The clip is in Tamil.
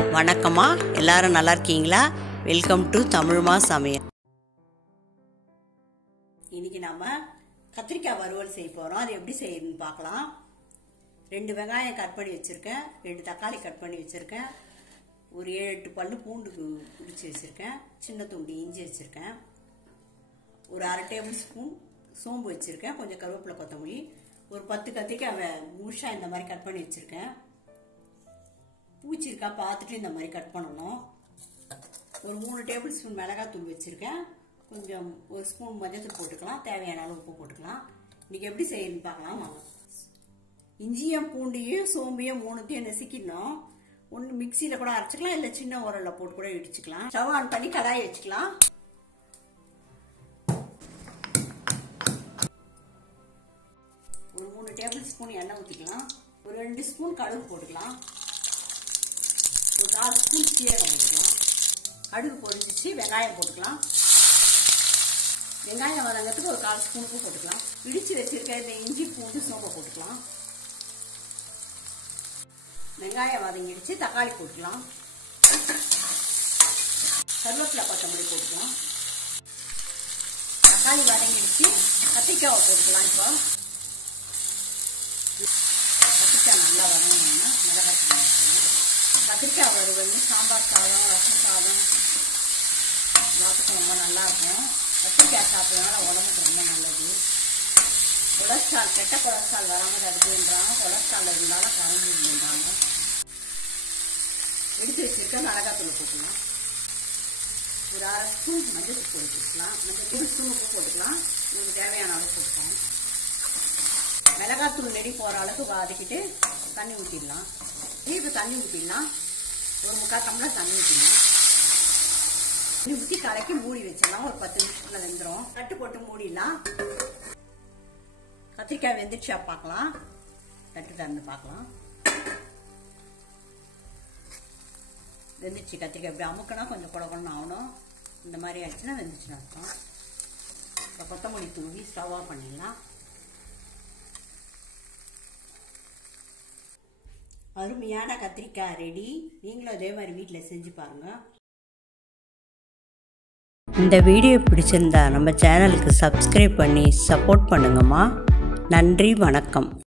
வணக்கம்மா, எல்லாரும் நல்லா இருக்கீங்களா? வெல்கம் டு தமிழ்மா சமையல். இன்னைக்கு நம்ம கத்திரிக்காய் வறுவல் செய்ய போகிறோம். அது எப்படி செய்யணும்னு பார்க்கலாம். 2 வெங்காயம் கட் பண்ணி வச்சுருக்கேன், 2 தக்காளி கட் பண்ணி வச்சுருக்கேன், ஒரு 7-8 பல்லு பூண்டுக்கு பிடிச்சி வச்சுருக்கேன், சின்ன துண்டு இஞ்சி வச்சுருக்கேன், ஒரு 1/2 டேபிள் ஸ்பூன் சோம்பு வச்சுருக்கேன், கொஞ்சம் கருவேப்பிலை கொத்தமல்லி, ஒரு 10 கத்திரிக்காய் முழுசாக இந்த மாதிரி கட் பண்ணி வச்சுருக்கேன். பூச்சி இருக்கா பார்த்துட்டு இந்த மாதிரி கட் பண்ணணும். ஒரு 3 டேபிள் ஸ்பூன் மிளகாத்தூள் வச்சுருக்கேன், கொஞ்சம் ஒரு ஸ்பூன் மஞ்சத்தூள் போட்டுக்கலாம், தேவையான அளவு உப்பு போட்டுக்கலாம். இன்றைக்கி எப்படி செய்யணும்னு பார்க்கலாம் வாங்க. இஞ்சியும் பூண்டையும் சோம்பையும் 3த்தையும் நசுக்கிடணும். ஒன்று மிக்சியில் கூட அரைச்சிக்கலாம், இல்லை சின்ன உரலில் போட்டு கூட இடிச்சுக்கலாம். ஸ்டவ் ஆன் பண்ணி கடாயை வச்சுக்கலாம். ஒரு 3 டேபிள் ஸ்பூன் எண்ணெய் ஊற்றிக்கலாம். ஒரு 2 ஸ்பூன் கடுகு போட்டுக்கலாம். ஒரு 4 ஸ்பூன் சீரகம் போட்டுக்கலாம். கடுகு பொரிஞ்சிச்சு, வெங்காயம் போட்டுக்கலாம். வெங்காயம் வதங்கிறதுக்கு ஒரு 4 ஸ்பூனுக்கு போட்டுக்கலாம். இடிச்சு வச்சிருக்க இந்த இஞ்சி பூண்டு சோம்பை போட்டுக்கலாம். வெங்காயம் வதங்கிடுச்சு, தக்காளி போட்டுக்கலாம். கருவேப்பிலை கொத்தமல்லி போட்டுக்கலாம். தக்காளி வதங்கிடுச்சு, கத்திரிக்காவை போட்டுக்கலாம். இப்போ கத்திரிக்காய் நல்லா வதங்கணும்னா மிளகாய் கத்திரிக்காய் வறுவல் சாம்பார் சாதம், ரசம் சாதம் எல்லாத்துக்கும் ரொம்ப நல்லாயிருக்கும். கத்திரிக்காய் சாப்பிட்றதுனால உடம்புக்கு ரொம்ப நல்லது. கொலஸ்ட்ரால், கெட்ட கொலஸ்ட்ரால் வராமல் தடுக்குன்றாங்க. கொலஸ்ட்ரால் இருந்தாலும் கரைஞ்சிருந்தாங்க. எடுத்து வச்சுருக்க மிளகாத்தூள் போட்டுக்கலாம். ஒரு 1/2 ஸ்பூன் மஞ்சள் தூள் போட்டுக்கலாம். ஒரு ஸ்பூன் உப்பு போட்டுக்கலாம். உங்களுக்கு தேவையான அளவு போட்டுக்கலாம். மிளகாத்தூள் நெடி போகிற அளவுக்கு வதக்கிட்டு தண்ணி ஊற்றிடலாம். இப்போ தண்ணி ஊற்றிடலாம். ஒரு 3/4 டம்ளர் தண்ணி ஊற்றிடலாம். தண்ணி ஊற்றி கலக்கி மூடி வச்சிடலாம். ஒரு 10 நிமிஷத்தில் வெந்துடும். கட்டு போட்டு மூடிடலாம். கத்திரிக்காய் வெந்துடுச்சா பார்க்கலாம். தட்டு திறந்து பார்க்கலாம். வெந்துச்சு கத்திரிக்காய். இப்படி அமுக்கினா கொஞ்சம் குழம்புன்னு ஆகணும். இந்த மாதிரி ஆயிடுச்சுன்னா வெந்துச்சுன்னு அர்த்தம். இப்போ கொத்தமல்லி தூவி ஸ்டவ் ஆஃப் பண்ணிடலாம். அருமையான கத்திரிக்காய் ரெடி. நீங்களும் அதே மாதிரி வீட்டில் செஞ்சு பாருங்கள். இந்த வீடியோ பிடிச்சிருந்தா நம்ம சேனலுக்கு சப்ஸ்கிரைப் பண்ணி சப்போர்ட் பண்ணுங்கம்மா. நன்றி, வணக்கம்.